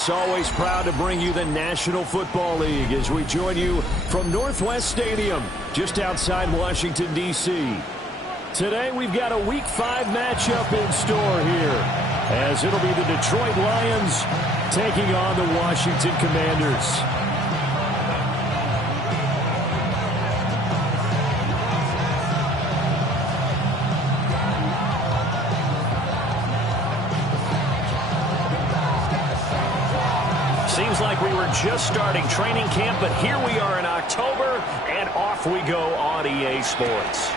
It's always proud to bring you the National Football League as we join you from Northwest Stadium, just outside Washington, D.C. Today, we've got a Week 5 matchup in store here, as it'll be the Detroit Lions taking on the Washington Commanders. Seems like we were just starting training camp, but here we are in October, and off we go on EA Sports.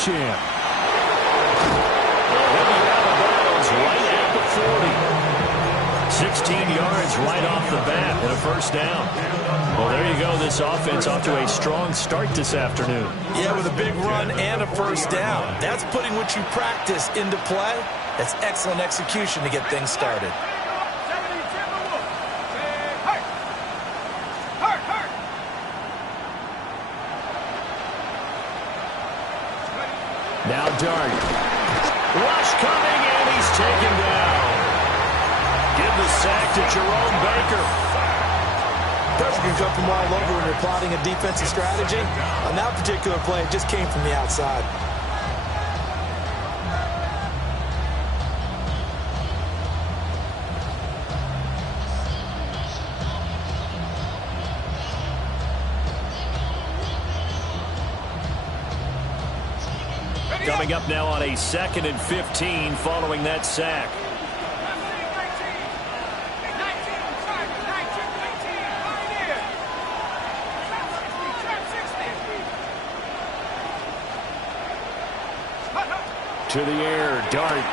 Champ. Right at the 40. 16 yards right off the bat and a first down. Well, there you go. This offense off to a strong start this afternoon. Yeah, with a big run and a first down. That's putting what you practice into play. That's excellent execution to get things started. Now Dart. Rush coming, and he's taken down. Give the sack to Jerome Baker. Pressure can come from all over when you're plotting a defensive strategy. On that particular play, it just came from the outside. Coming up now on a 2nd and 15 following that sack. To the air, Dart.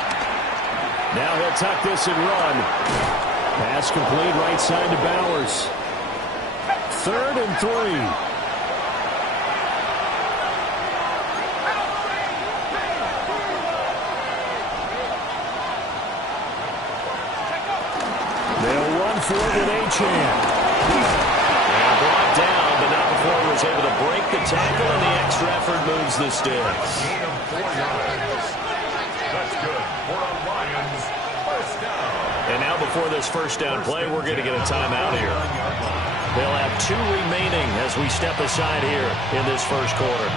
Now he'll tuck this and run. Pass complete right side to Bowers. 3rd and 3. For it with A-Chan. And brought down, but not before he was able to break the tackle, and the extra effort moves the sticks. That's good. For the Lions, first down. And now before this first down play, we're going to get a timeout here. They'll have 2 remaining as we step aside here in this first quarter.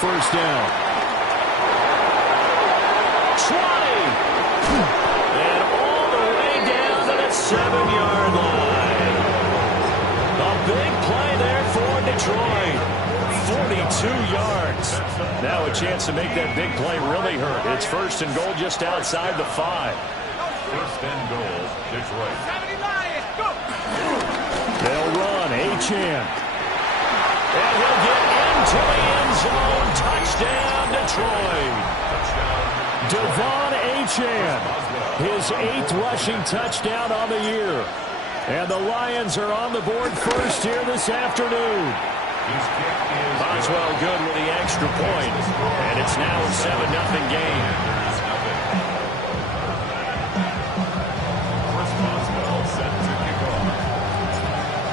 First down. 20. And all the way down to the 7-yard line. A big play there for Detroit. 42 yards. Now a chance to make that big play really hurt. It's 1st and goal just outside the 5. 1st and goal, Detroit. They'll run. A-Chan. And he'll get into the end zone. Touchdown, Detroit. Devon A-Chan, his 8th rushing touchdown on the year. And the Lions are on the board first here this afternoon. Boswell good with the extra point. And it's now a 7-0 game.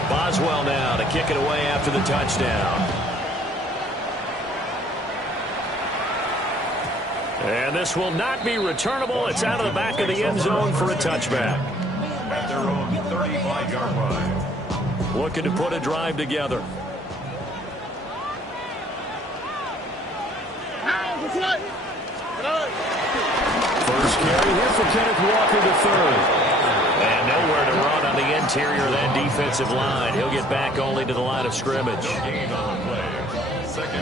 Boswell now to kick it away after the touchdown. And this will not be returnable. It's out of the back of the end zone for a touchback. At their own 35-yard line. Looking to put a drive together. First carry here for Kenneth Walker the third. And nowhere to run on the interior of that defensive line. He'll get back only to the line of scrimmage.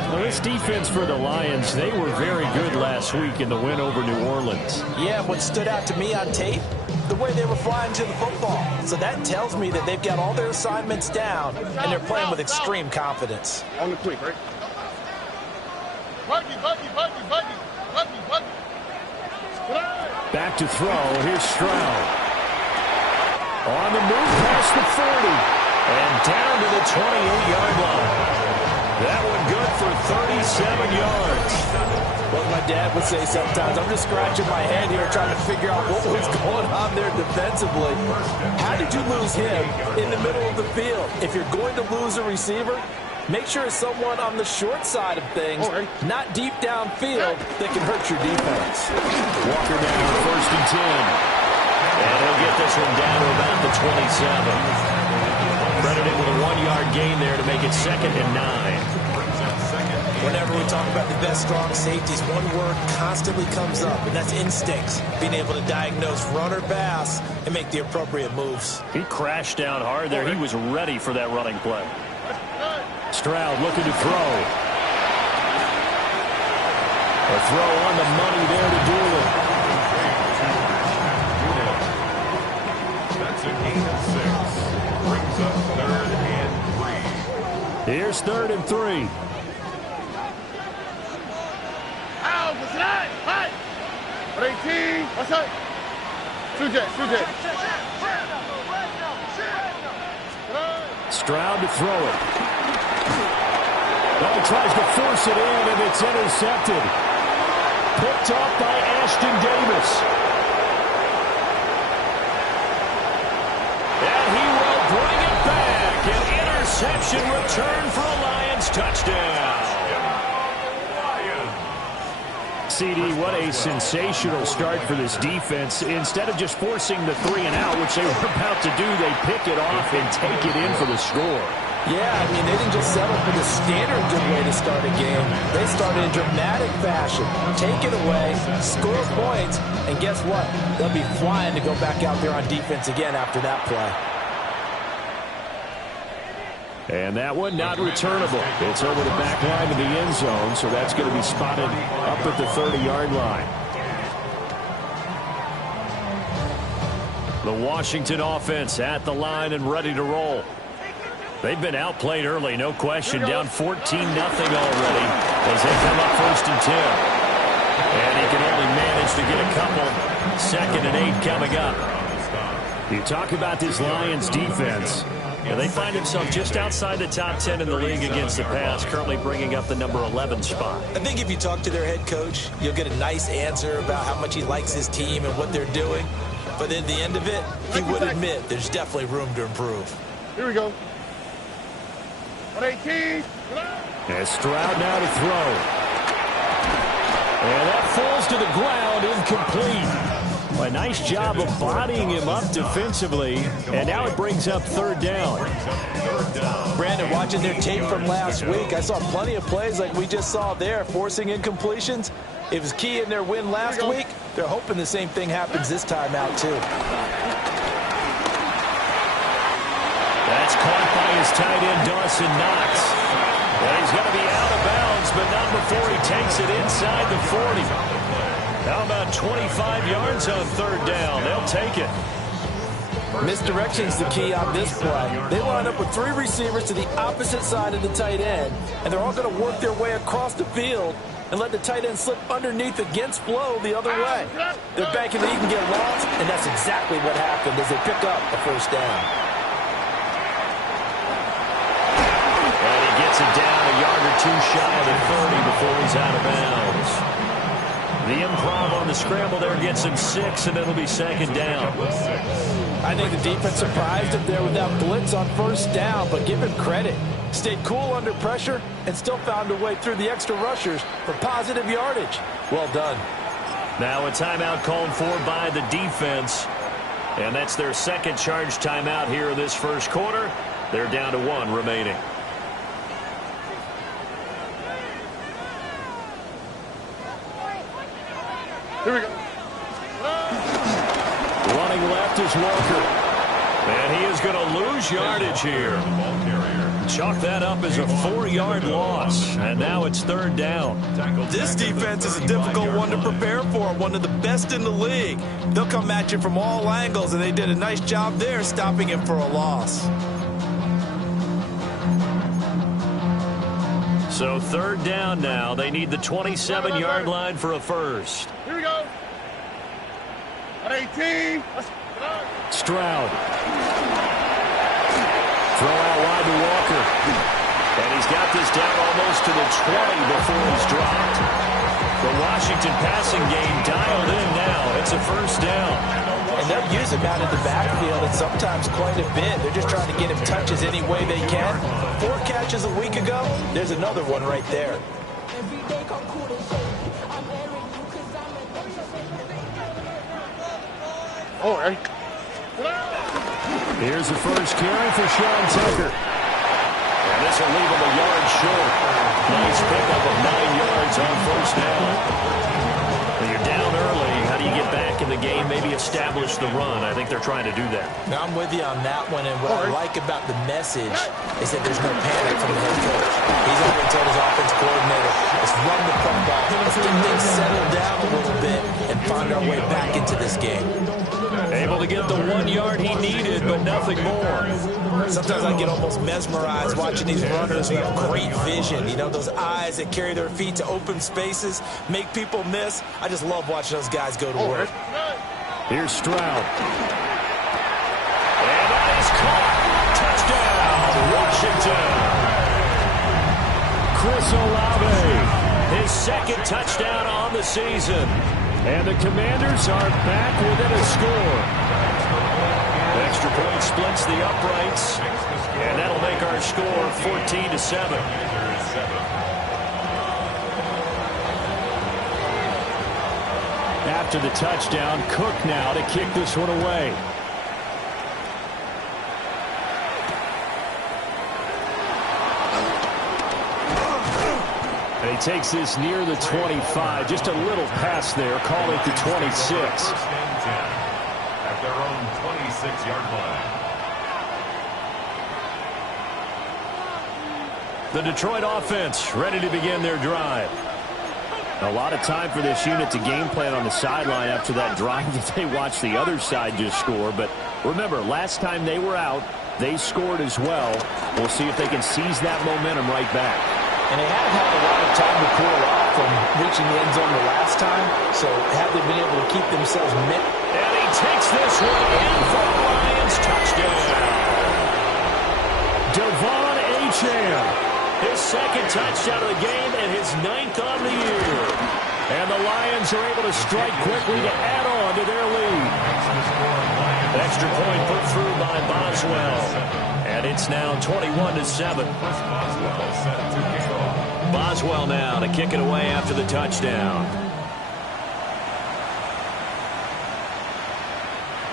Well, this defense for the Lions, they were very good last week in the win over New Orleans. Yeah, what stood out to me on tape, the way they were flying to the football. So that tells me that they've got all their assignments down, and they're playing with extreme confidence. On the quick, right? Back to throw. Here's Stroud. On the move past the 40. And down to the 28-yard line. That one good for 37 yards. What my dad would say sometimes, I'm just scratching my head here trying to figure out what was going on there defensively. How did you lose him in the middle of the field? If you're going to lose a receiver, make sure it's someone on the short side of things, not deep downfield, that can hurt your defense. Walker down first and 10. And he'll get this one down to about the 27. Credited with a 1-yard gain there to make it 2nd and 9. Whenever we talk about the best strong safeties, one word constantly comes up, and that's instincts. Being able to diagnose run or pass and make the appropriate moves. He crashed down hard there. He was ready for that running play. Stroud looking to throw. A throw on the money there to do it. That's a gain of 6. Brings up 3rd and 3. Here's 3rd and 3. Stroud to throw it. Oh, tries to force it in, and it's intercepted. Picked off by Ashton Davis. And he will bring it back. An interception return for a Lions touchdown. CD, what a sensational start for this defense. Instead of just forcing the 3 and out, which they were about to do, they pick it off and take it in for the score. Yeah, I mean, they didn't just settle for the standard good way to start a game. They started in dramatic fashion. Take it away, score points, and guess what? They'll be flying to go back out there on defense again after that play. And that one not returnable. It's over the back line of the end zone, so that's going to be spotted up at the 30-yard line. The Washington offense at the line and ready to roll. They've been outplayed early, no question. Down 14-0 already as they come up 1st and 10. And he can only manage to get a couple. 2nd and 8 coming up. You talk about this Lions defense. They find themselves just outside the top 10 in the league against the pass, currently bringing up the number 11 spot. I think if you talk to their head coach, you'll get a nice answer about how much he likes his team and what they're doing. But at the end of it, he would admit there's definitely room to improve. Here we go. 118. And Stroud now to throw. And that falls to the ground, incomplete. A nice job of bodying him up defensively, and now it brings up 3rd down. Brandon, watching their tape from last week, I saw plenty of plays like we just saw there, forcing incompletions. It was key in their win last week. They're hoping the same thing happens this time out, too. That's caught by his tight end, Dawson Knox. And he's going to be out of bounds, but not before he takes it inside the 40. How about 25 yards on 3rd down? They'll take it. Misdirection's the key on this play. They line up with 3 receivers to the opposite side of the tight end, and they're all going to work their way across the field and let the tight end slip underneath against flow the other way. They're banking that he can get lost, and that's exactly what happened as they pick up a 1st down. And he gets it down a yard or 2 shy of the 30 before he's out of bounds. The improv on the scramble there gets him 6, and it'll be 2nd down. I think the defense surprised him there with that blitz on 1st down, but give him credit. Stayed cool under pressure and still found a way through the extra rushers for positive yardage. Well done. Now a timeout called for by the defense, and that's their 2nd charge timeout here in this 1st quarter. They're down to 1 remaining. Here we go. Running left is Walker. And he is going to lose yardage here. Chalk that up as a 4-yard loss. And now it's 3rd down. This defense is a difficult one to prepare for, one of the best in the league. They'll come at you from all angles, and they did a nice job there stopping him for a loss. So 3rd down now. They need the 27-yard line for a first. Here we go. 18. Stroud. Throw out wide to Walker. And he's got this down almost to the 20 before he's dropped. The Washington passing game dialed in now. It's a first down. And they'll use him out in the backfield, and sometimes quite a bit. They're just trying to get him touches any way they can. 4 catches a week ago. There's another one right there. All right. Here's the first carry for Sean Tucker. And this will leave him a yard short. Nice pickup of 9 yards on first down. When you're down early, how do you get back in the game, maybe establish the run? I think they're trying to do that. Now, I'm with you on that one, and what I like about the message is that there's no panic from the head coach. He's already told his offense coordinator, let's run the football, let's get things settled down a little bit and find our way back into this game. Able to get the 1 yard he needed, but nothing more. Sometimes I get almost mesmerized watching these runners who have great vision. You know, those eyes that carry their feet to open spaces, make people miss. I just love watching those guys go to work. Here's Stroud. And that is caught. Touchdown, Washington. Chris Olave. His 2nd touchdown on the season. And the Commanders are back within a score. Extra point splits the uprights. And that'll make our score 14-7. After the touchdown, Cook now to kick this one away. And he takes this near the 25. Just a little pass there. Call it the 26. At their own 26-yard line. The Detroit offense ready to begin their drive. A lot of time for this unit to game plan on the sideline after that drive that they watched the other side just score. But remember, last time they were out, they scored as well. We'll see if they can seize that momentum right back. And they have had a lot of time to cool off from reaching the end zone the last time. So have they been able to keep themselves met? And he takes this one in for the Lions. Touchdown. Devon Achane. His 2nd touchdown of the game and his 9th on the year. And the Lions are able to strike quickly to add on to their lead. Extra point put through by Boswell. And it's now 21-7. Boswell now to kick it away after the touchdown.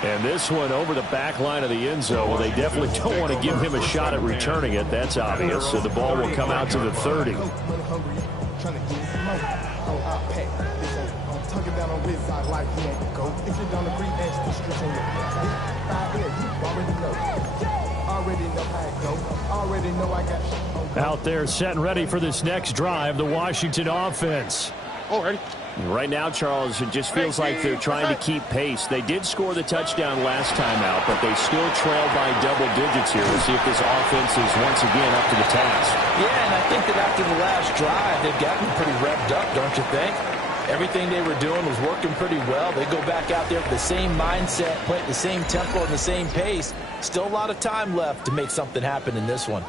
And this one over the back line of the end zone. Well, they definitely don't want to give him a shot at returning it. That's obvious. So the ball will come out to the 30. Out there set and ready for this next drive, the Washington offense. Already. Right now, Charles, it just feels like they're trying to keep pace. They did score the touchdown last time out, but they still trail by double digits here. We'll see if this offense is once again up to the task. Yeah, and I think that after the last drive, they've gotten pretty revved up, don't you think? Everything they were doing was working pretty well. They go back out there with the same mindset, play at the same tempo and the same pace. Still a lot of time left to make something happen in this one.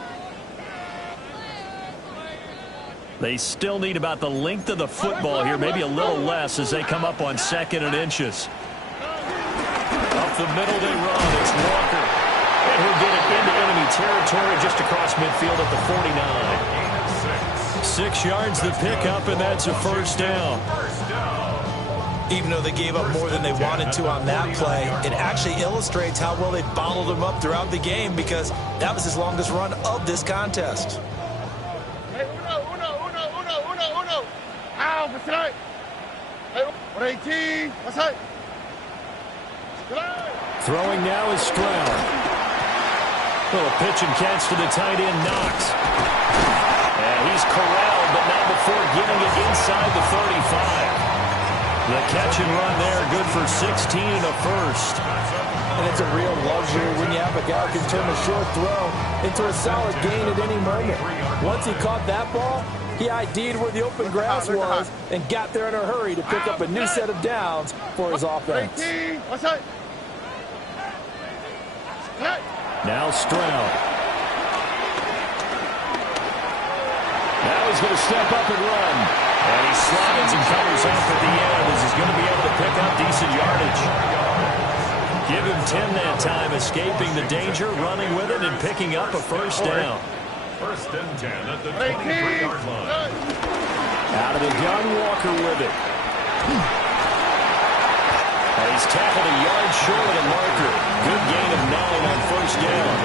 They still need about the length of the football here, maybe a little less as they come up on 2nd and inches. Up the middle they run. It's Walker. And he'll get it into enemy territory just across midfield at the 49. 6 yards the pickup, and that's a first down. Even though they gave up more than they wanted to on that play, it actually illustrates how well they bottled them up throughout the game because that was his longest run of this contest. Throwing now is Stroud. Little pitch and catch to the tight end, Knox. And he's corralled, but not before getting it inside the 35. The catch and run there, good for 16 and a first. And it's a real luxury when you have a guy who can turn a short throw into a solid gain at any moment. Once he caught that ball, he ID'd where the open grass was and got there in a hurry to pick up a new set of downs for his offense. Now Stroud. Now he's going to step up and run. And he slides and covers up at the end as he's going to be able to pick up decent yardage. Give him 10 that time, escaping the danger, running with it, and picking up a first down. First and 10 at the 23-yard line. Out of the gun, Walker with it. And he's tackled a yard short of the marker. Good gain of 9 on first down.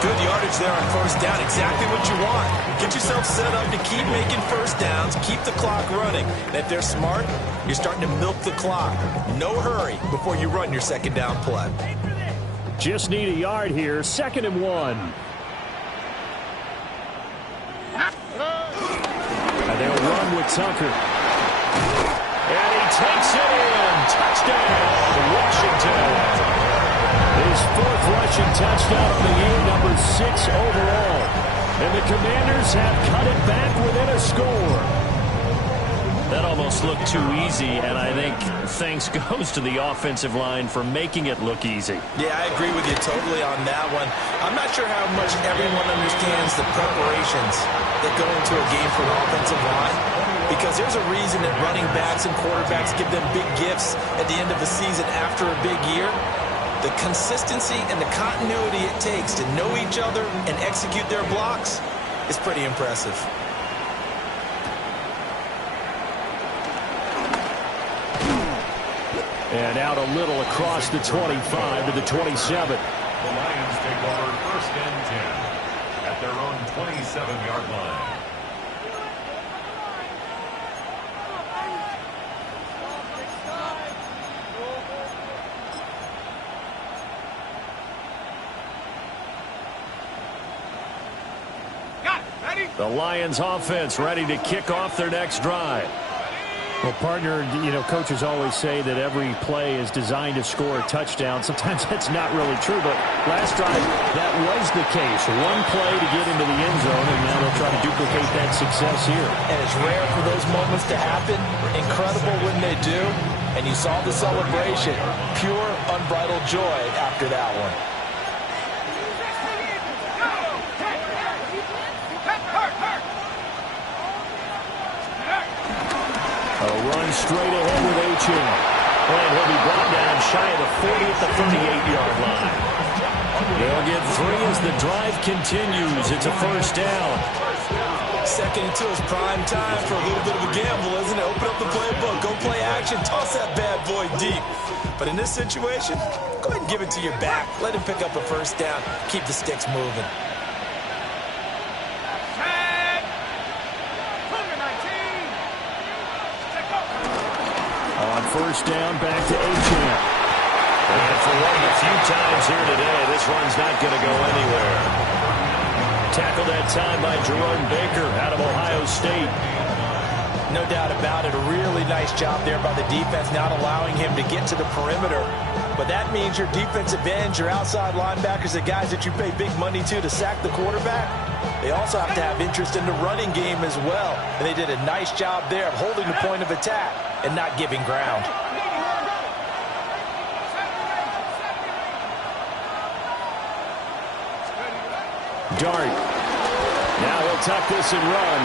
Good yardage there on first down. Exactly what you want. Get yourself set up to keep making first downs, keep the clock running. And if they're smart, you're starting to milk the clock. No hurry before you run your second down play. Just need a yard here. 2nd and 1. And they'll run with Tucker. And he takes it in. Touchdown, Washington. His 4th rushing touchdown on the year, number 6 overall. And the Commanders have cut it back within a score. That almost looked too easy, and I think thanks goes to the offensive line for making it look easy. Yeah, I agree with you totally on that one. I'm not sure how much everyone understands the preparations that go into a game for an offensive line, because there's a reason that running backs and quarterbacks give them big gifts at the end of the season after a big year. The consistency and the continuity it takes to know each other and execute their blocks is pretty impressive. And out a little across the 25 to the 27. The Lions take over first and 10 at their own 27-yard line. The Lions offense ready to kick off their next drive. Well, partner, you know, coaches always say that every play is designed to score a touchdown. Sometimes that's not really true, but last drive, that was the case. One play to get into the end zone, and now they'll try to duplicate that success here. And it's rare for those moments to happen. Incredible when they do. And you saw the celebration. Pure, unbridled joy after that one. A run straight ahead with Achane. And he'll be brought down shy of the 40 at the 38-yard line. They'll get 3 as the drive continues. It's a first down. 2nd and 2 is prime time for a little bit of a gamble, isn't it? Open up the playbook, go play action, toss that bad boy deep. But in this situation, go ahead and give it to your back. Let him pick up a first down. Keep the sticks moving. On first down, back to Achane. And for one of the few times here today, this one's not going to go anywhere. Tackled that time by Jerome Baker out of Ohio State. No doubt about it. A really nice job there by the defense, not allowing him to get to the perimeter. But that means your defensive ends, your outside linebackers, the guys that you pay big money to sack the quarterback, they also have to have interest in the running game as well. And they did a nice job there of holding the point of attack and not giving ground. Dart. Now he'll tuck this and run.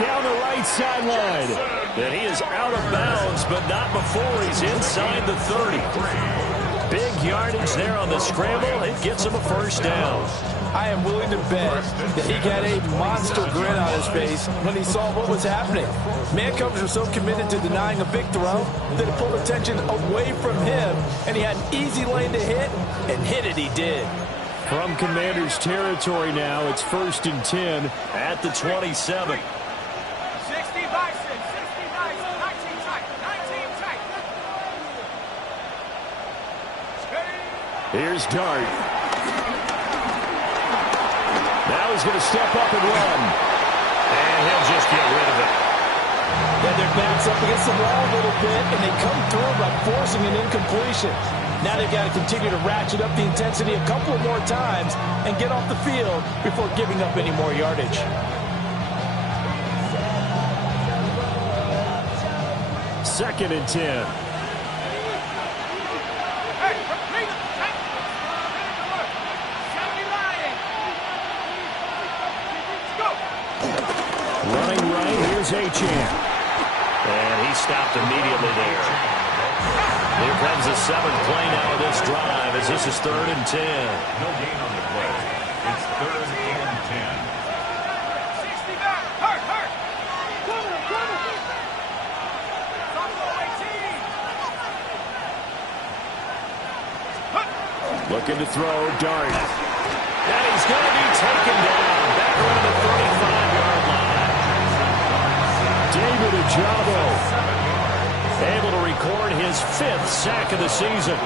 Down the right sideline. And he is out of bounds, but not before he's inside the 30. Big yardage there on the scramble. It gets him a first down. I am willing to bet that he got a monster grin on his face when he saw what was happening. Mancombs were so committed to denying a big throw that it pulled attention away from him, and he had an easy lane to hit, and hit it he did. From Commanders territory now, it's 1st and 10 at the 27. Here's Dart. Now he's going to step up and run. And he'll just get rid of it. And their backs up against the wall a little bit, and they come through by forcing an incompletion. Now they've got to continue to ratchet up the intensity a couple of more times and get off the field before giving up any more yardage. Second and 10. Running right, here's Achane. And he stopped immediately there. Here comes the seventh play now of this drive as this is 3rd and 10. No gain on the play. It's 3rd and 10. 60 back. Hurt. Looking to throw, Dart. And he's going to be taken down back around the 35-yard line. David Ojabo able to record his 5th sack of the season.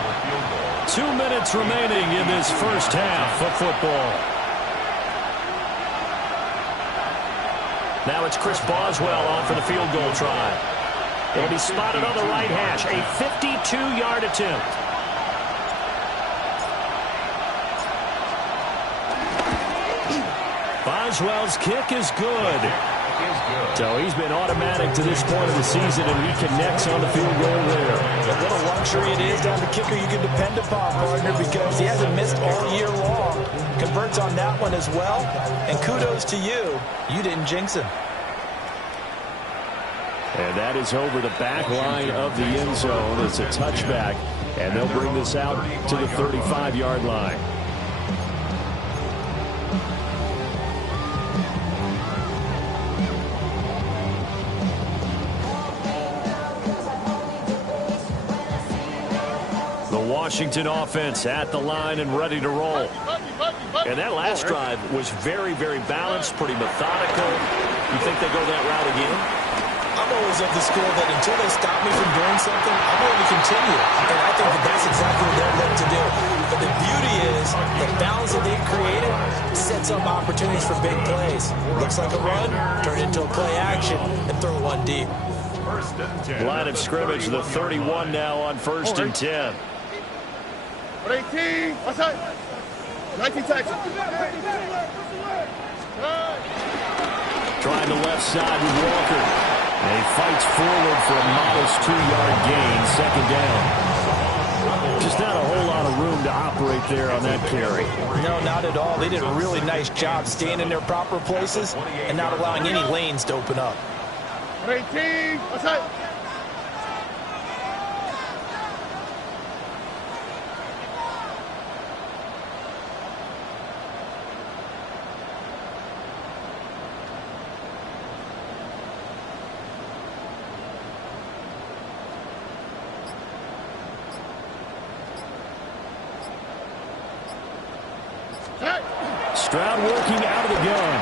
2 minutes remaining in this first half of football. Now it's Chris Boswell on for the field goal try. It'll be spotted on the right hash. A 52-yard attempt. Boswell's kick is good. So he's been automatic to this point of the season, and he connects on the field goal there. What a luxury it is to have a kicker you can depend upon, partner, because he hasn't missed all year long. Converts on that one as well, and kudos to you. You didn't jinx him. And that is over the back line of the end zone. It's a touchback, and they'll bring this out to the 35-yard line. Washington offense at the line and ready to roll. And that last drive was very, very balanced, pretty methodical. You think they go that route again? I'm always of the school that until they stop me from doing something, I'm going to continue. And I think that that's exactly what they're looking to do. But the beauty is the balance that they've created sets up opportunities for big plays. Looks like a run, turn it into a play action, and throw one deep. Line of scrimmage, the 31 now on 1st and 10. 18, outside. 19 tackle. Trying the left side with Walker. And he fights forward for a modest 2-yard gain, 2nd down. Just not a whole lot of room to operate there on that carry. No, not at all. They did a really nice job staying in their proper places and not allowing any lanes to open up. 18, outside. Stroud working out of the gun.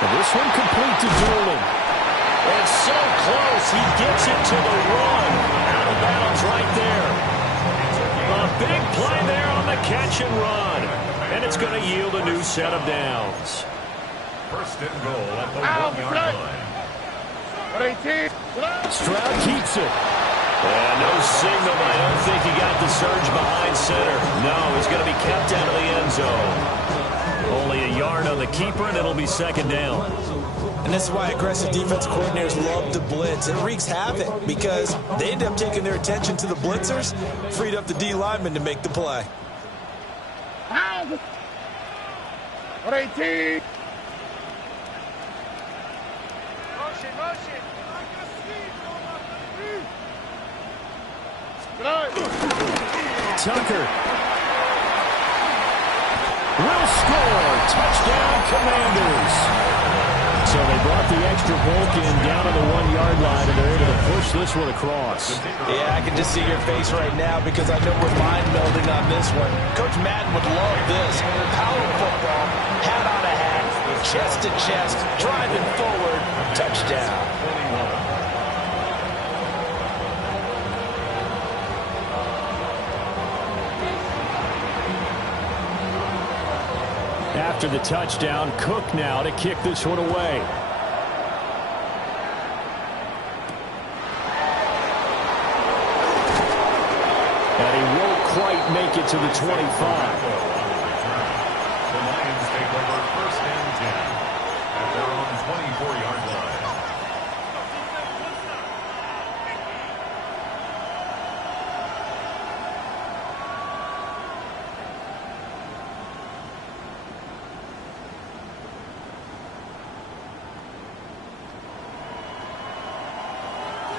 And this one complete to Doolin. And so close, he gets it to the run. Out of bounds right there. A big play there on the catch and run. And it's going to yield a new set of downs. 1st and goal at the 1-yard line. Stroud keeps it. And no signal, but I don't think he got the surge behind center. No, he's going to be kept out of the end zone. Only a yard on the keeper, and it'll be 2nd down. And this is why aggressive defense coordinators love to blitz. It wreaks havoc because they end up taking their attention to the blitzers, freed up the D lineman to make the play. 18. Tucker will score. Touchdown, Commanders. So they brought the extra bulk in down on the 1-yard line, and they're able to push this one across. Yeah, I can just see your face right now because I know we're mind melding on this one. Coach Madden would love this. Power football, hat on a hat, chest to chest, driving forward, touchdown. After the touchdown, Cook now to kick this one away. And he won't quite make it to the 25. The Lions take over 1st and 10 at their own 24-yard line.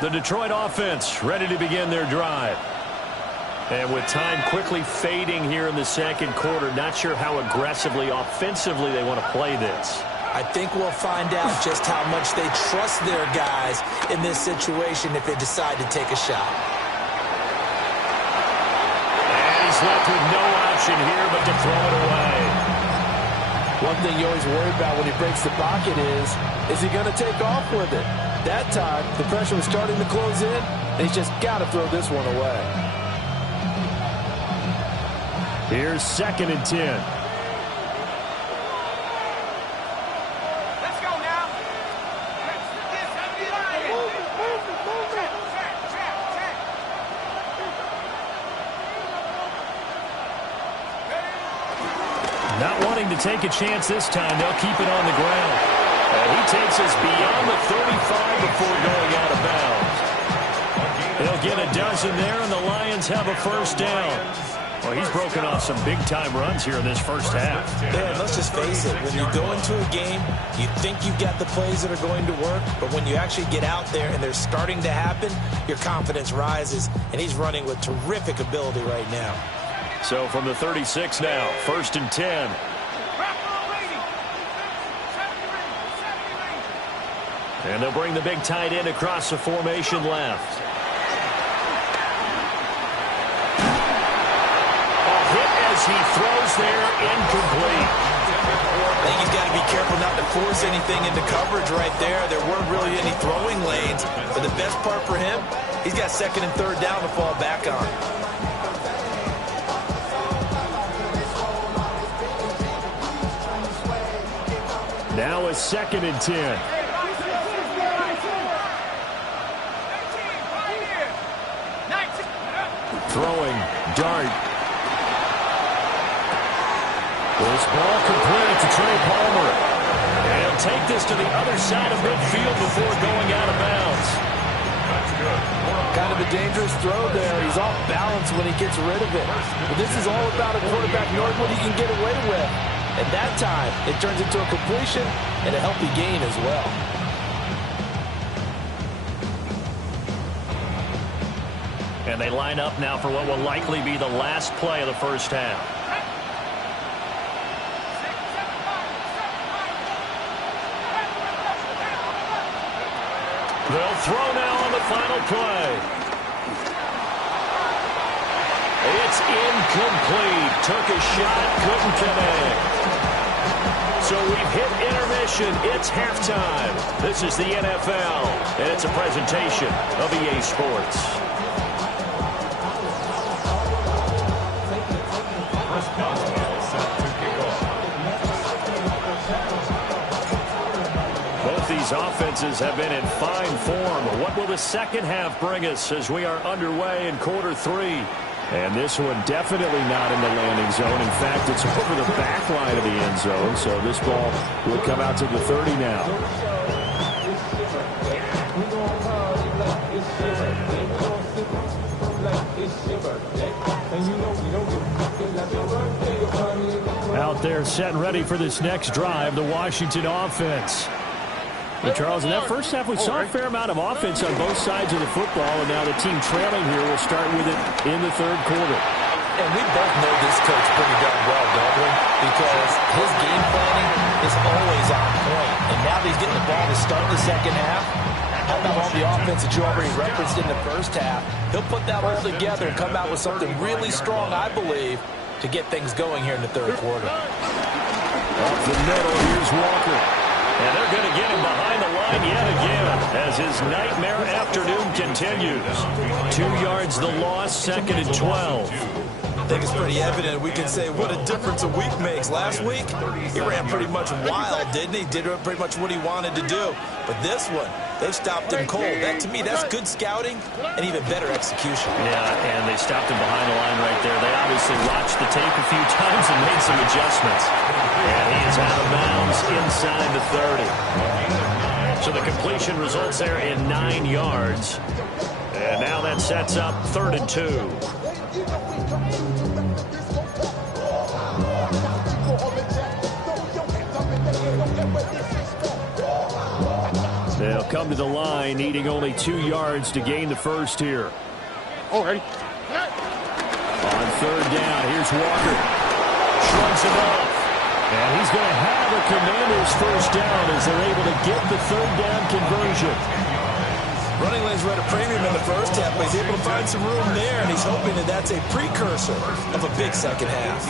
The Detroit offense ready to begin their drive. And with time quickly fading here in the second quarter, not sure how aggressively, offensively they want to play this. I think we'll find out just how much they trust their guys in this situation if they decide to take a shot. And he's left with no option here but to throw it away. One thing you always worry about when he breaks the pocket is he going to take off with it? That time, the pressure was starting to close in, and he's just got to throw this one away. Here's 2nd and 10. Let's go now. Not wanting to take a chance this time, they'll keep it on the ground. And he takes us beyond the 35 before going out of bounds. They'll get a dozen there, and the Lions have a 1st down. Well, he's broken off some big-time runs here in this first half. Man, let's just face it. When you go into a game, you think you've got the plays that are going to work, but when you actually get out there and they're starting to happen, your confidence rises, and he's running with terrific ability right now. So from the 36 now, 1st and 10. And they'll bring the big tight end across the formation left. A hit as he throws there, incomplete. I think he's got to be careful not to force anything into coverage right there. There weren't really any throwing lanes, but the best part for him, he's got 2nd and 3rd down to fall back on. Now a 2nd and 10. Throwing, dart. This ball complete to Trey Palmer. And he'll take this to the other side of midfield before going out of bounds. That's good. Kind of a dangerous throw there. He's off balance when he gets rid of it. But this is all about a quarterback knowing what he can get away with. And that time, it turns into a completion and a healthy gain as well. And they line up now for what will likely be the last play of the first half. They'll throw now on the final play. It's incomplete. Took a shot, couldn't connect. So we've hit intermission. It's halftime. This is the NFL, and it's a presentation of EA Sports. Both these offenses have been in fine form. What will the second half bring us as we are underway in quarter 3? And this one definitely not in the landing zone. In fact, it's over the back line of the end zone. So this ball will come out to the 30 now. Out there set and ready for this next drive, the Washington offense. Well, Charles, in that first half, we saw a fair amount of offense on both sides of the football, and now the team trailing here will start with it in the third quarter. And we both know this coach pretty darn well, don't we? Because his game planning is always on point. And now that he's getting the ball to start the second half, how about all the offense that you already referenced in the first half? He'll put that all together and come out with something really strong, I believe, to get things going here in the third quarter. Off the middle, here's Walker. And they're going to get him behind the line yet again as his nightmare afternoon continues. 2 yards the loss, 2nd and 12. I think it's pretty evident. We can say what a difference a week makes. Last week, he ran pretty much wild, didn't he? Did pretty much what he wanted to do. But this one, they stopped him cold. That, to me, that's good scouting and even better execution. Yeah, and they stopped him behind the line right there. They obviously watched the tape a few times and made some adjustments. And he is out of bounds inside the 30. So the completion results there in 9 yards. And now that sets up 3rd and 2. They'll come to the line, needing only 2 yards to gain the first here. Ready. On 3rd down, here's Walker. Shrugs him off. And he's going to have a Commanders first down as they're able to get the 3rd down conversion. Running lanes were at a premium in the first half, but he's able to find some room there, and he's hoping that that's a precursor of a big second half.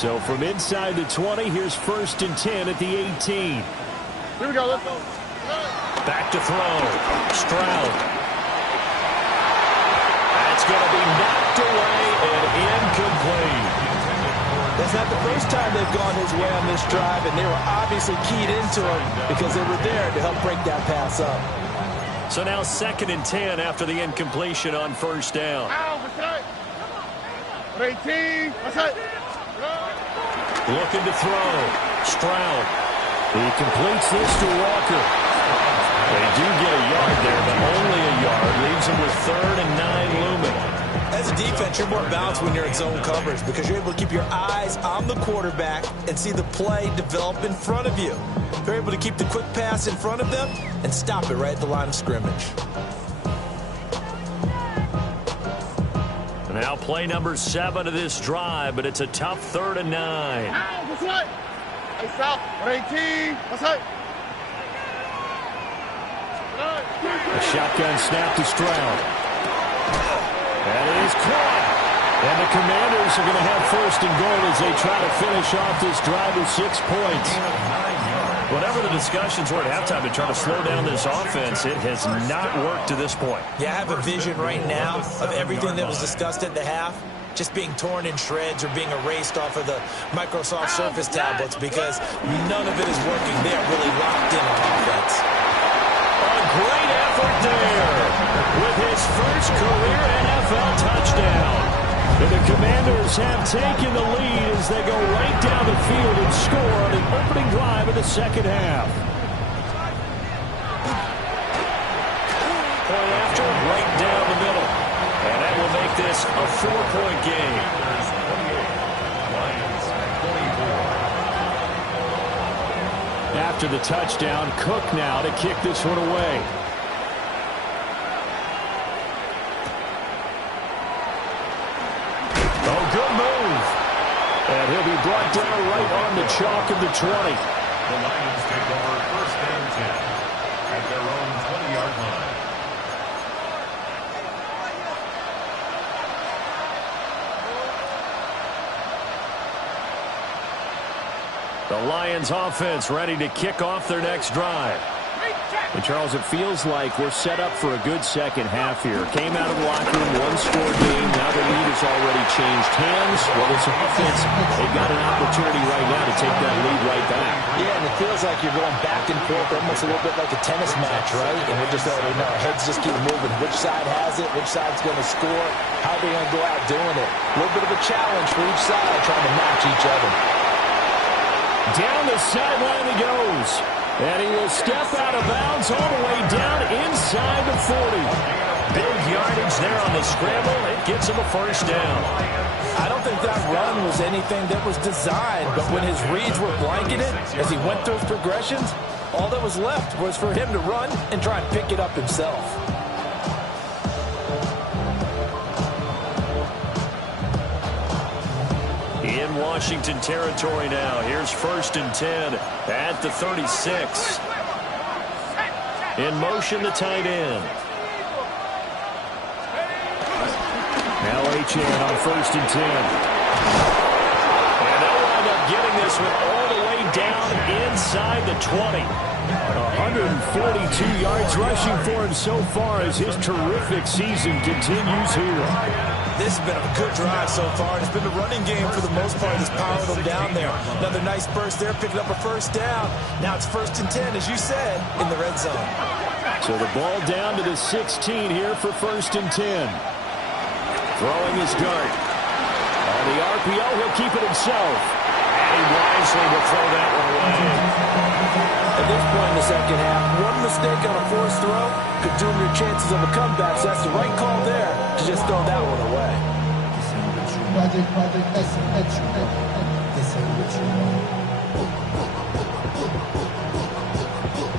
So from inside the 20, here's 1st and 10 at the 18. Here we go. Let's go. Back to throw. Stroud. That's going to be knocked away and incomplete. That's not the first time they've gone his way on this drive, and they were obviously keyed into him because they were there to help break that pass up. So now 2nd and 10 after the incompletion on 1st down. Looking to throw. Stroud. He completes this to Walker. They do get a yard there, but only a yard. Leaves them with 3rd and 9 looming. As a defense, you're more balanced when you're in zone coverage because you're able to keep your eyes on the quarterback and see the play develop in front of you. They're able to keep the quick pass in front of them and stop it right at the line of scrimmage. Now play number 7 of this drive, but it's a tough 3rd and 9. A shotgun snap to Stroud. That is caught. And the Commanders are going to have 1st and goal as they try to finish off this drive with 6 points. Whatever the discussions were at halftime to try to slow down this offense, it has not worked to this point. Yeah, I have a vision right now of everything that was discussed at the half just being torn in shreds or being erased off of the Microsoft Surface tablets because none of it is working. They are really locked in on offense. A great effort there with his first career NFL touchdown. And the Commanders have taken the lead as they go right down the field and score on an opening drive of the 2nd half. Point after, right down the middle. And that will make this a 4-point game. After the touchdown, Cook now to kick this one away. Oh, good move. And he'll be brought down right on the chalk of the 20. The Lions take over 1st and 10 at their own 20-yard line. The Lions offense ready to kick off their next drive. And Charles, it feels like we're set up for a good second half here. Came out of the locker room, one-score game. Now the lead has already changed hands. Well, this offense, they've got an opportunity right now to take that lead right back. Yeah, and it feels like you're going back and forth, almost a little bit like a tennis match, right? And we're just already know our heads just keep moving. Which side has it? Which side's going to score? How are they going to go out doing it? A little bit of a challenge for each side, trying to match each other. Down the sideline he goes. And he will step out of bounds all the way down inside the 40. Big yardage there on the scramble. It gets him a 1st down. I don't think that run was anything that was designed, but when his reads were blanketed, as he went through his progressions, all that was left was for him to run and try and pick it up himself. In Washington territory now. Here's 1st and 10 at the 36. In motion, the tight end. Now HN on 1st and 10. And they'll wind up getting this one all the way down inside the 20. 142 yards rushing for him so far as his terrific season continues here. This has been a good drive so far. It's been the running game for the most part that's powered them down there. Another nice burst there, picking up a first down. Now it's 1st and 10, as you said, in the red zone. So the ball down to the 16 here for 1st and 10. Throwing his dart. On the RPO, he'll keep it himself. And he wisely will throw that one away. At this point in the second half, one mistake on a forced throw could doom your chances of a comeback. So that's the right call there to just throw that one away.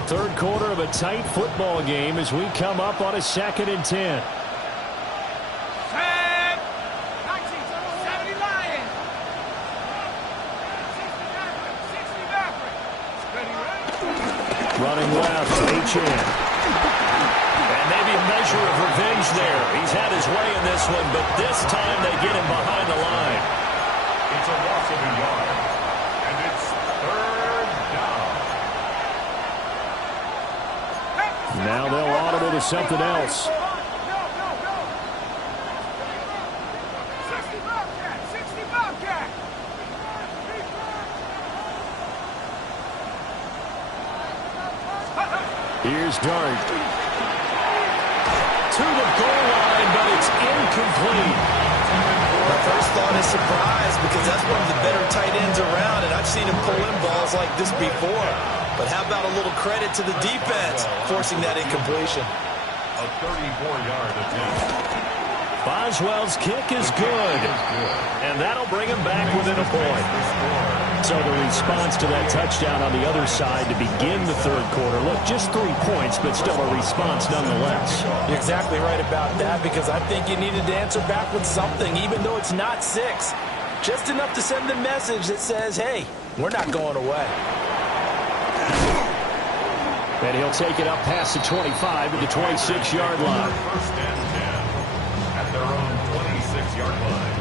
Third quarter of a tight football game as we come up on a 2nd and 10. Running left, H.N. And maybe a measure of revenge there. He's had his way in this one, but this time they get him behind the line. It's a loss of a yard. And it's 3rd down. Now they'll audible to something else. Here's Dart. To the goal line, but it's incomplete. My first thought is surprise because that's one of the better tight ends around, and I've seen him pull in balls like this before. But how about a little credit to the defense forcing that incompletion? A 34-yard attempt. Boswell's kick is good. And that'll bring him back within a point. So the response to that touchdown on the other side to begin the third quarter. Look, just 3 points, but still a response nonetheless. You're exactly right about that because I think you needed to answer back with something, even though it's not 6. Just enough to send the message that says, hey, we're not going away. And he'll take it up past the 25 to the 26-yard line. 1st and 10 at their own 26-yard line.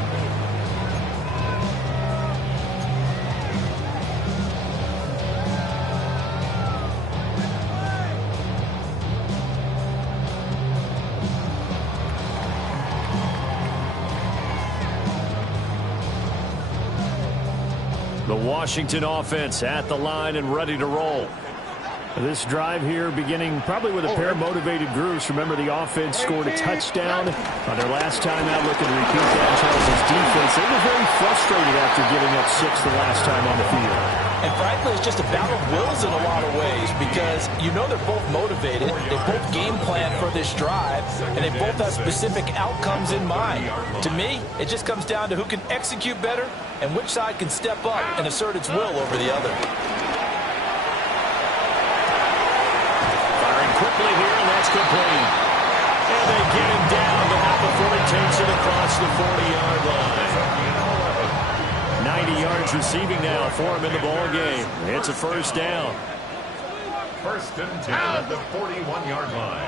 The Washington offense at the line and ready to roll. This drive here beginning probably with a pair of motivated groups. Remember, the offense scored a touchdown on their last time out. Looking to repeat that. Charles' defense, they were very frustrated after giving up 6 the last time on the field. And frankly, it's just a battle of wills in a lot of ways because you know they're both motivated. They both game plan for this drive, and they both have specific outcomes in mind. To me, it just comes down to who can execute better and which side can step up and assert its will over the other. Quickly here, and that's complete. And they get him down, but not before he takes it across the 40-yard line. 90 yards receiving now for him in the ball game. It's a 1st down. 1st and 10 at the 41-yard line.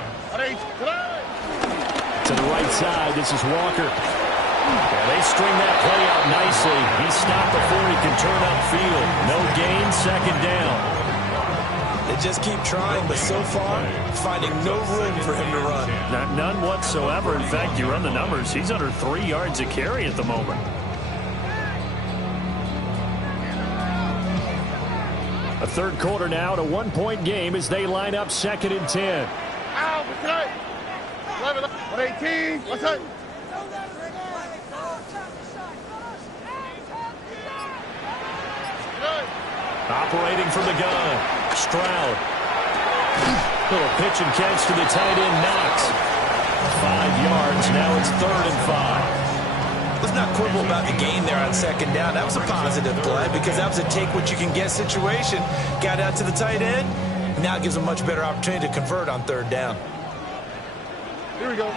To the right side, this is Walker. Yeah, they string that play out nicely. He stopped before he can turn upfield. No gain, 2nd down. They just keep trying, but so far, finding no room for him to run. None whatsoever. In fact, you run the numbers. He's under 3 yards a carry at the moment. A third quarter now at a 1-point game as they line up 2nd and 10. 118. What's that? Operating from the gun, Stroud. Little pitch and catch to the tight end, Knox. 5 yards, now it's 3rd and 5. Let's not quibble about the gain there on 2nd down. That was a positive play because that was a take-what-you-can-get situation. Got out to the tight end. Now it gives a much better opportunity to convert on 3rd down. Here we go.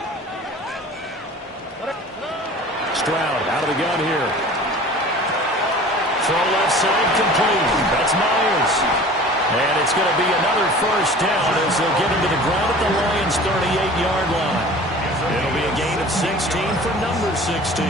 Stroud out of the gun here. Throw left side complete. That's Myers. And it's going to be another 1st down as they'll get into the ground at the Lions' 38-yard line. It'll be a gain of 16 for number 16.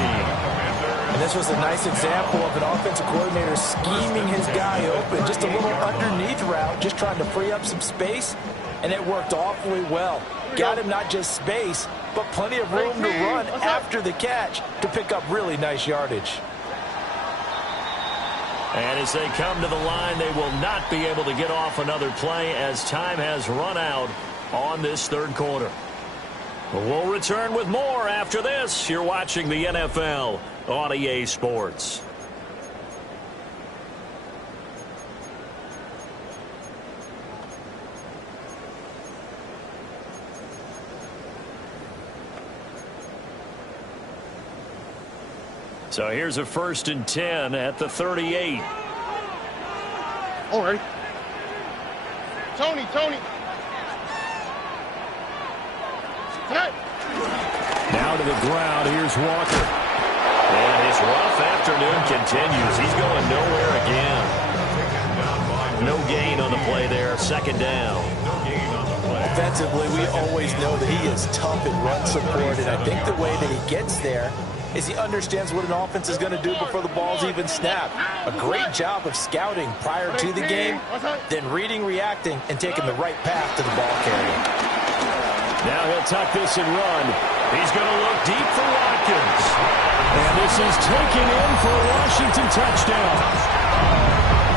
And this was a nice example of an offensive coordinator scheming his guy open. Just a little underneath route, just trying to free up some space, and it worked awfully well. Got him not just space, but plenty of room to run after the catch to pick up really nice yardage. And as they come to the line, they will not be able to get off another play as time has run out on this third quarter. We'll return with more after this. You're watching the NFL on EA Sports. So here's a 1st and 10 at the 38. All right. Tony. Now to the ground. Here's Walker. And his rough afternoon continues. He's going nowhere again. No gain on the play there. 2nd down. Offensively, we always know that he is tough in run support, and I think the way that he gets there is he understands what an offense is going to do before the ball's even snapped. A great job of scouting prior to the game, then reading, reacting, and taking the right path to the ball carrier. Now he'll tuck this and run. He's going to look deep for Watkins. And this is taken in for a Washington touchdown.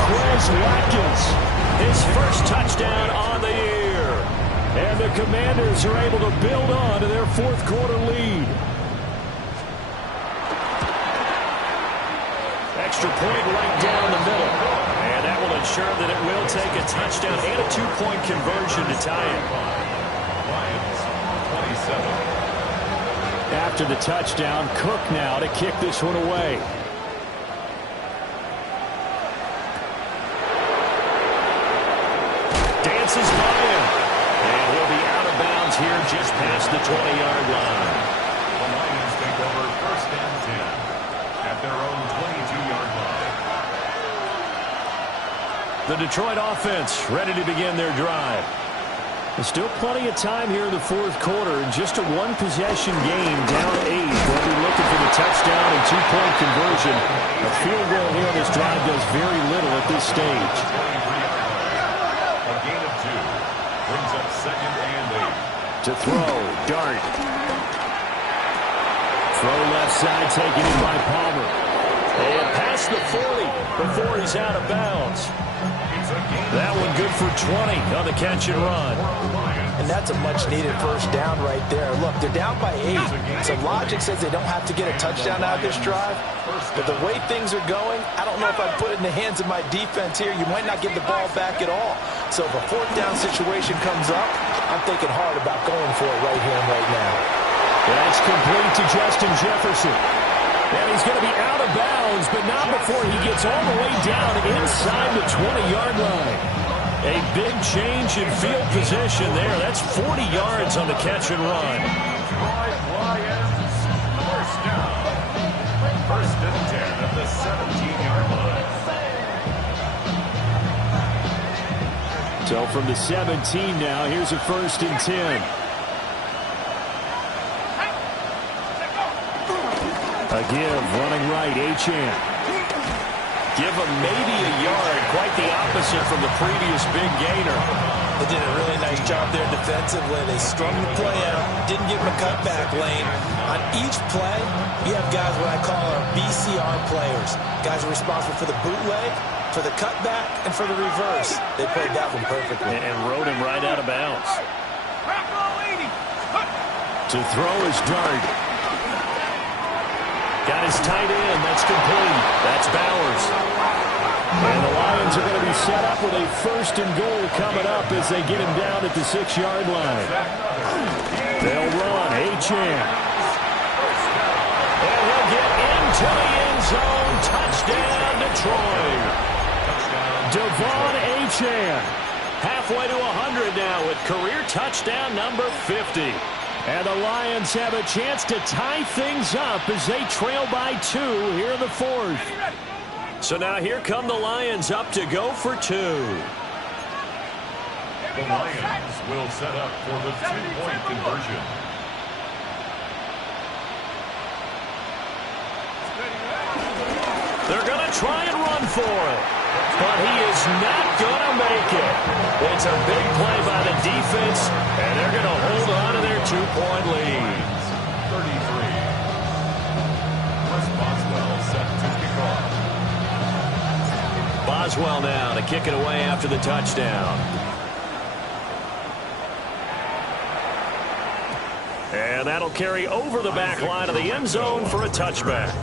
Quez Watkins, his first touchdown on the year. And the Commanders are able to build on to their 4th quarter lead. Extra point right down the middle. And that will ensure that it will take a touchdown and a 2-point conversion to tie it. Lions, 27. After the touchdown, Cook now to kick this one away. Dances by him. And he'll be out of bounds here just past the 20-yard line. The Lions take over 1st and 10 at their own 22-yard line. The Detroit offense ready to begin their drive. There's still plenty of time here in the 4th quarter. Just a one-possession game, down 8. They'll be looking for the touchdown and 2-point conversion. A field goal here on this drive does very little at this stage. A gain of 2 brings up 2nd and 8. To throw, Dart. Throw left side, taken in by Palmer. And past the 40 before he's out of bounds. That one good for 20 on the catch and run. And that's a much-needed 1st down right there. Look, they're down by 8. So logic says they don't have to get a touchdown out of this drive. But the way things are going, I don't know if I'd put it in the hands of my defense here. You might not get the ball back at all. So if a 4th down situation comes up, I'm thinking hard about going for it right here and right now. That's complete to Justin Jefferson. And he's going to be out of bounds, but not before he gets all the way down inside the 20-yard line. A big change in field position there. That's 40 yards on the catch and run. Lions, 1st down. 1st and 10 at the 17-yard line. So from the 17 now, here's a 1st and 10. A give, running right, Achane. Give him maybe a yard, quite the opposite from the previous big gainer. They did a really nice job there defensively. They strung the play out, didn't give him a cutback lane. On each play, you have guys what I call our BCR players. Guys are responsible for the bootleg, for the cutback, and for the reverse. They played that one perfectly. And rode him right out of bounds. To throw is Dart. Got his tight end. That's complete. That's Bowers. And the Lions are going to be set up with a 1st and goal coming up as they get him down at the 6-yard line. They'll run. Achane. And he'll get into the end zone. Touchdown, Detroit. Devon Achane. Halfway to 100 now with career touchdown number 50. And the Lions have a chance to tie things up as they trail by 2 here in the 4th. So now here come the Lions up to go for 2. The Lions will set up for the 2-point conversion. They're going to try and run for it. But he is not going to make it. It's a big play by the defense, and they're going to hold on to their 2-point lead. 33. Chris Boswell set to kick off. Boswell now to kick it away after the touchdown. And that'll carry over the back line of the end zone for a touchback.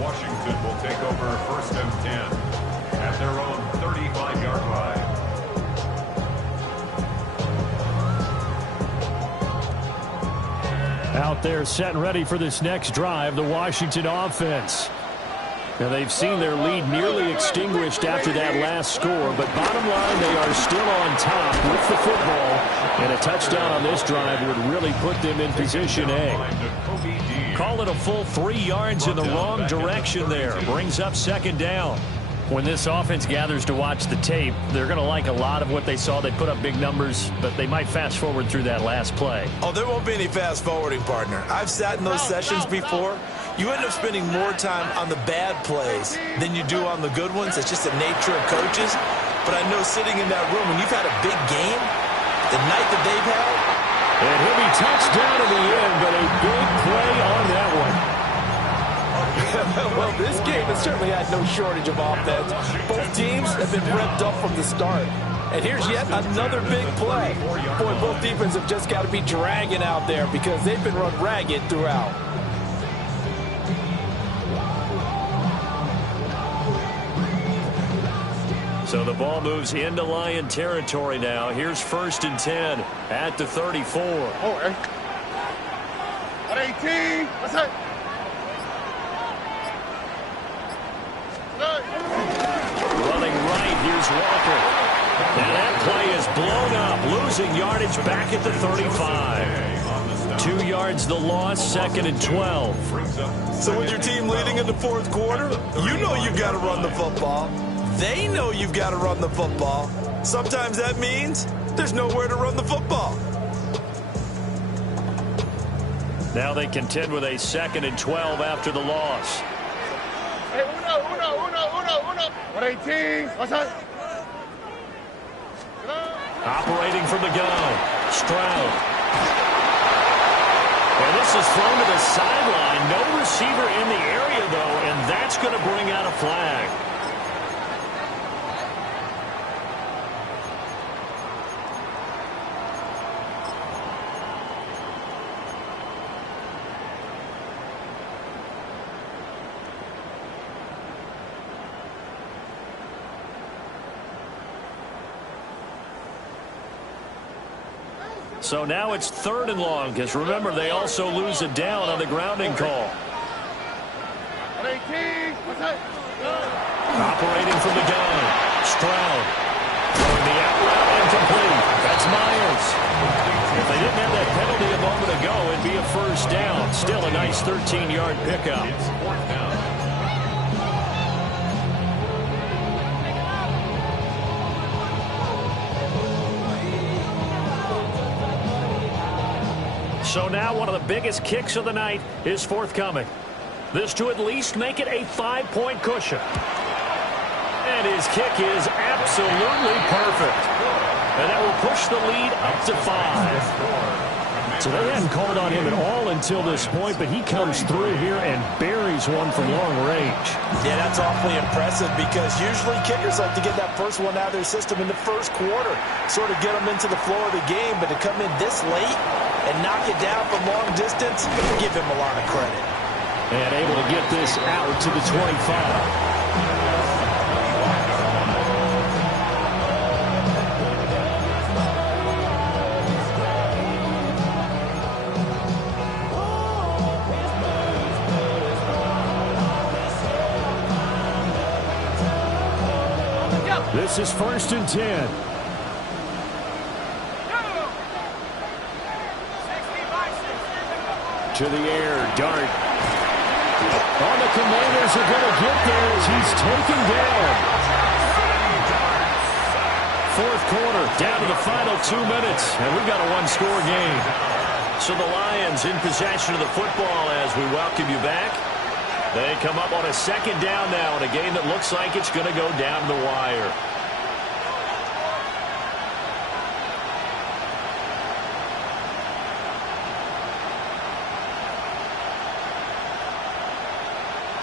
Washington will take over 1st and 10 at their own 35-yard line. Out there set and ready for this next drive, the Washington offense. Now, they've seen their lead nearly extinguished after that last score, but bottom line, they are still on top with the football, and a touchdown on this drive would really put them in position A. Call it a full 3 yards in the wrong direction there. Brings up 2nd down. When this offense gathers to watch the tape, they're going to like a lot of what they saw. They put up big numbers, but they might fast forward through that last play. Oh, there won't be any fast forwarding, partner. I've sat in those sessions before. You end up spending more time on the bad plays than you do on the good ones. It's just the nature of coaches. But I know sitting in that room, when you've had a big game, the night that they've had. And he'll be touchdown in the end, but a big play on that one. Well, this game has certainly had no shortage of offense. Both teams have been revved up from the start. And here's yet another big play. Boy, both defenses have just got to be dragging out there because they've been run ragged throughout. So the ball moves into Lion territory now. Here's 1st and 10 at the 34. Oh, at 18. What's that? Running right, here's Walker. And that play is blown up, losing yardage back at the 35. 2 yards the loss, 2nd and 12. So with your team leading in the 4th quarter, you know you've got to run the football. They know you've got to run the football. Sometimes that means there's nowhere to run the football. Now they contend with a 2nd and 12 after the loss. Hey, uno. What 18? What's that? Operating from the gun, Stroud. And this is thrown to the sideline. No receiver in the area, though, and that's going to bring out a flag. So now it's 3rd and long, because remember, they also lose a down on the grounding call. Operating from the gun, Stroud. Throwing the out route incomplete. That's Myers. If they didn't have that penalty a moment ago, it'd be a 1st down. Still a nice 13-yard pickup. It's 4th down. So now one of the biggest kicks of the night is forthcoming. This to at least make it a 5-point cushion. And his kick is absolutely perfect. And that will push the lead up to 5. So they hadn't called on him at all until this point, but he comes through here and buries one from long range. Yeah, that's awfully impressive because usually kickers like to get that first one out of their system in the 1st quarter, sort of get them into the flow of the game, but to come in this late and knock it down from long distance, give him a lot of credit. And able to get this out to the 25. This is 1st and 10. To the air, Dart. Oh, the Commanders are going to get there as he's taken down. 4th quarter, down to the final 2 minutes, and we've got a 1-score game. So the Lions in possession of the football as we welcome you back. They come up on a second down now in a game that looks like it's going to go down the wire.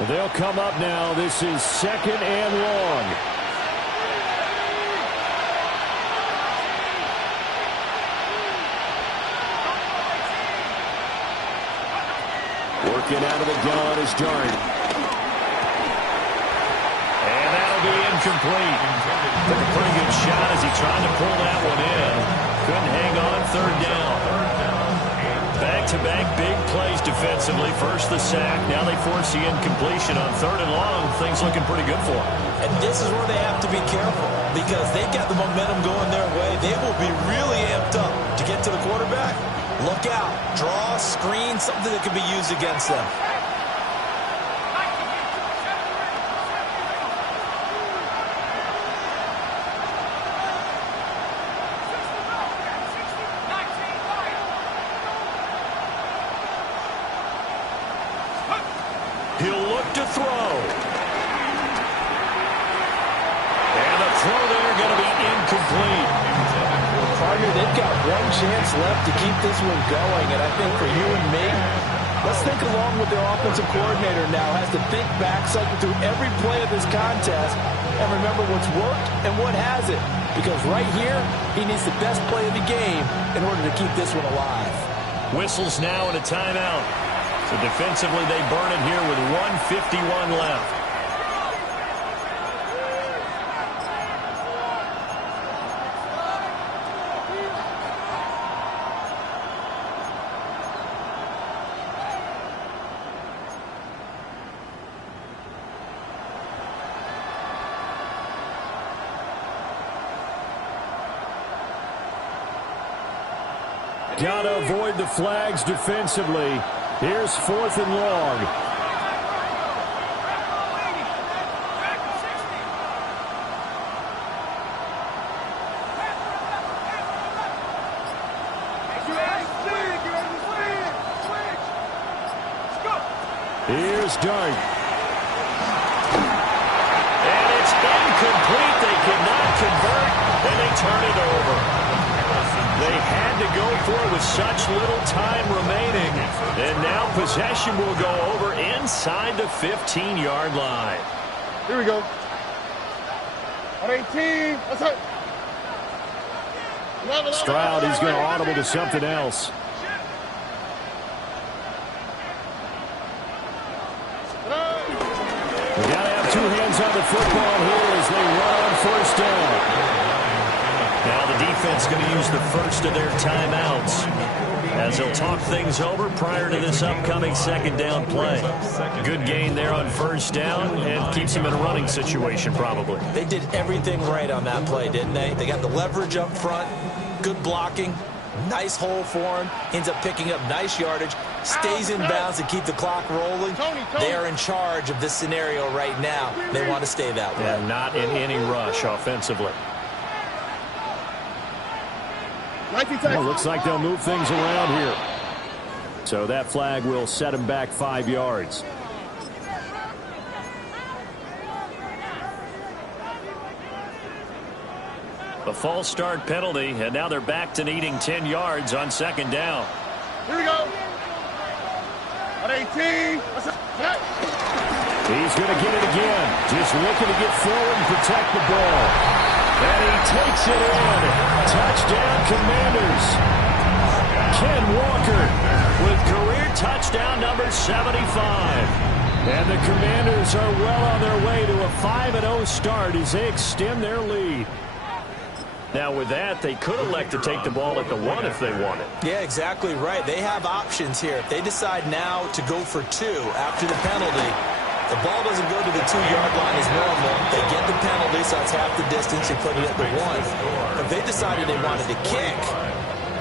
They'll come up now. This is 2nd and long. Working out of the gun is Dart. And that'll be incomplete. Took a pretty good shot as he tried to pull that one in. Couldn't hang on 3rd down. Back-to-back big plays defensively. First the sack. Now they force the incompletion on 3rd and long. Things looking pretty good for them. And this is where they have to be careful because they've got the momentum going their way. They will be really amped up to get to the quarterback. Look out. Draw, screen, something that can be used against them. He'll look to throw. And the throw there going to be incomplete. Partner, they've got one chance left to keep this one going, and I think for you and me, let's think along with their offensive coordinator now. Has to think back, cycle through every play of this contest, and remember what's worked and what hasn't. Because right here, he needs the best play of the game in order to keep this one alive. Whistles now and a timeout. So defensively, they burn it here with 1:51 left. Got to avoid the flags defensively. Here's 4th and long. Here's Dart. And it's incomplete. They could not convert, and they turn it over. They had to go for it with such little time remaining. And now possession will go over inside the 15-yard line. Here we go. 18. What's up? Stroud is going to audible to something else. We got to have 2 hands on the football here as they run on 1st down. Now the defense going to use the first of their timeouts as they'll talk things over prior to this upcoming 2nd down play. Good gain there on 1st down and keeps him in a running situation probably. They did everything right on that play, didn't they? They got the leverage up front, good blocking, nice hole for him, ends up picking up nice yardage, stays in bounds to keep the clock rolling. They are in charge of this scenario right now. They want to stay that way. And not in any rush offensively. Well, looks like they'll move things around here. So that flag will set him back 5 yards. A false start penalty, and now they're back to needing 10 yards on 2nd down. Here we go. 18. What's up? He's going to get it again. Just looking to get forward and protect the ball. And he takes it in. Touchdown, Commanders. Ken Walker with career touchdown number 75. And the Commanders are well on their way to a 5-0 start as they extend their lead. Now with that, they could elect to take the ball at the 1 if they wanted. Yeah, exactly right. They have options here. If they decide now to go for 2 after the penalty, the ball doesn't go to the 2-yard line as normal. They get the penalty, so it's half the distance. You put it at the 1. If they decided they wanted to kick,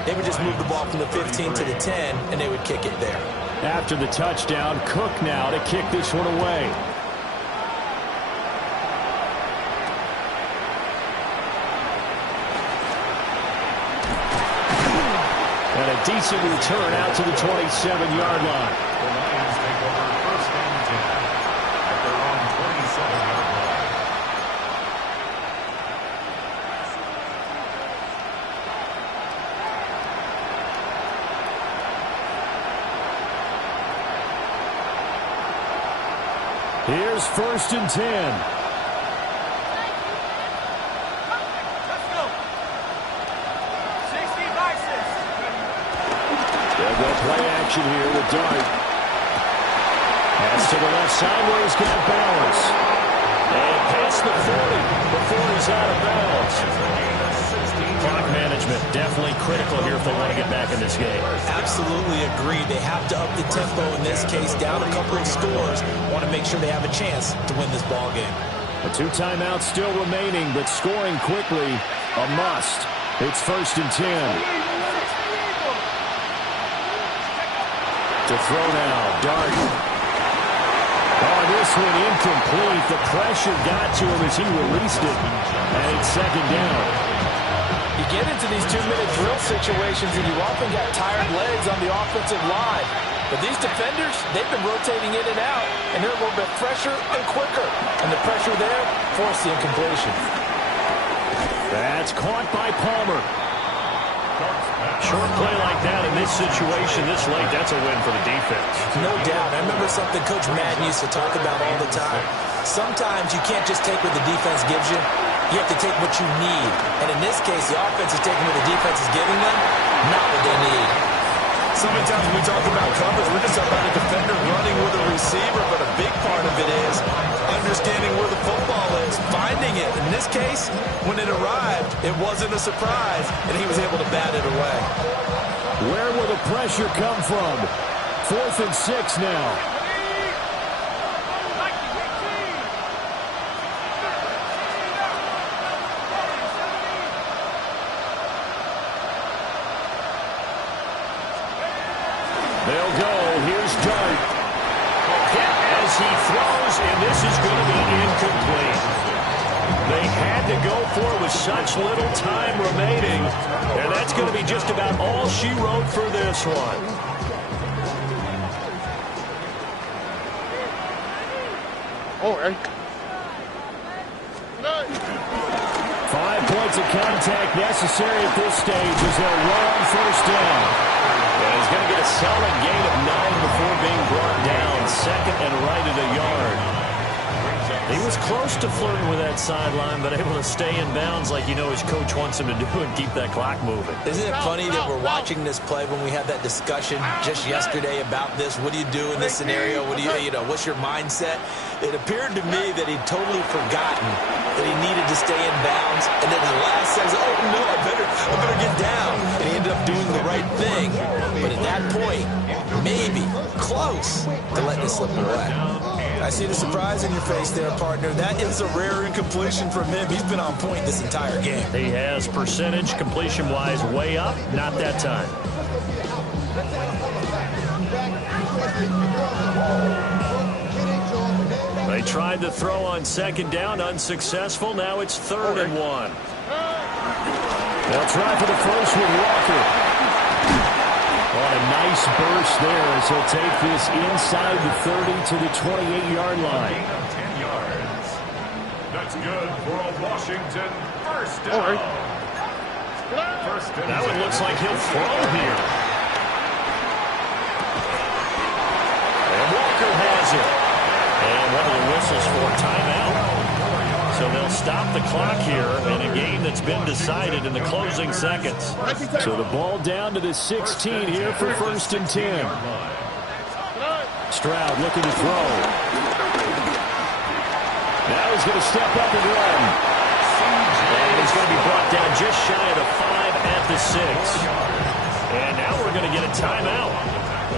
they would just move the ball from the 15 to the 10, and they would kick it there. After the touchdown, Cook now to kick this one away. And a decent return out to the 27-yard line. Here's 1st and 10. They'll go play action here with Dart. Pass to the left side where he's got balance. And past the 40 before he's out of bounds. Clock management definitely critical here if they want to get back in this game. Absolutely agree. They have to up the tempo in this case, down a couple of scores. Want to make sure they have a chance to win this ball game. A 2 timeouts still remaining, but scoring quickly, a must. It's 1st and 10. To throw now, Dart. Oh, this one incomplete. The pressure got to him as he released it. And it's 2nd down. You get into these 2-minute drill situations and you often got tired legs on the offensive line. But these defenders, they've been rotating in and out, and they're a little bit fresher and quicker. And the pressure there forced the incompletion. That's caught by Palmer. Short play like that in this situation this late, that's a win for the defense. No doubt. I remember something Coach Madden used to talk about all the time. Sometimes you can't just take what the defense gives you. You have to take what you need. And in this case, the offense is taking what the defense is giving them, not what they need. So many times when we talk about coverage, we're just talking about a defender running with a receiver, but a big part of it is understanding where the football is, finding it. In this case, when it arrived, it wasn't a surprise, and he was able to bat it away. Where will the pressure come from? 4th and 6 now. They'll go. Here's Dart. Hit as he throws, and this is going to be incomplete. They had to go for it with such little time remaining, and that's going to be just about all she wrote for this one. Oh, hey. 5 points of contact necessary at this stage as they'll run on 1st down. And he's going to get a solid gain of 9 before being brought down. 2nd and right at a yard. He was close to flirting with that sideline, but able to stay in bounds like you know his coach wants him to do and keep that clock moving. Isn't it funny that we're watching this play when we had that discussion just yesterday about this? What do you do in this scenario? What do you know, what's your mindset? It appeared to me that he'd totally forgotten that he needed to stay in bounds, and then the last says, oh no, I better get down. And he ended up doing the right thing. But at that point, maybe close to letting it slip away. I see the surprise in your face there, partner. That is a rare incompletion from him. He's been on point this entire game. He has percentage, completion-wise, way up. Not that time. They tried to throw on 2nd down, unsuccessful. Now it's 3rd and 1. They'll try for the first with Walker. On a nice burst there as he'll take this inside the 30 to the 28-yard line. 10 yards. That's good for a Washington 1st down. That one looks like he'll throw here. And Walker has it. And one of the whistles for timeout. So they'll stop the clock here in a game that's been decided in the closing seconds. So the ball down to the 16 here for 1st and 10. Stroud looking to throw. Now he's going to step up and run. And he's going to be brought down just shy of the 5 at the 6. And now we're going to get a timeout.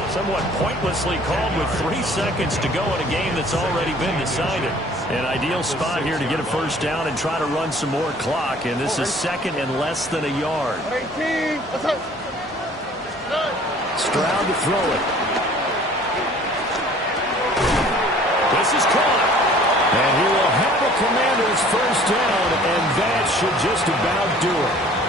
Somewhat pointlessly called with 3 seconds to go in a game that's already been decided. An ideal spot here to get a 1st down and try to run some more clock. And this is 2nd and less than a yard. Stroud to throw it. This is caught. And he will have a Commander's 1st down, and that should just about do it.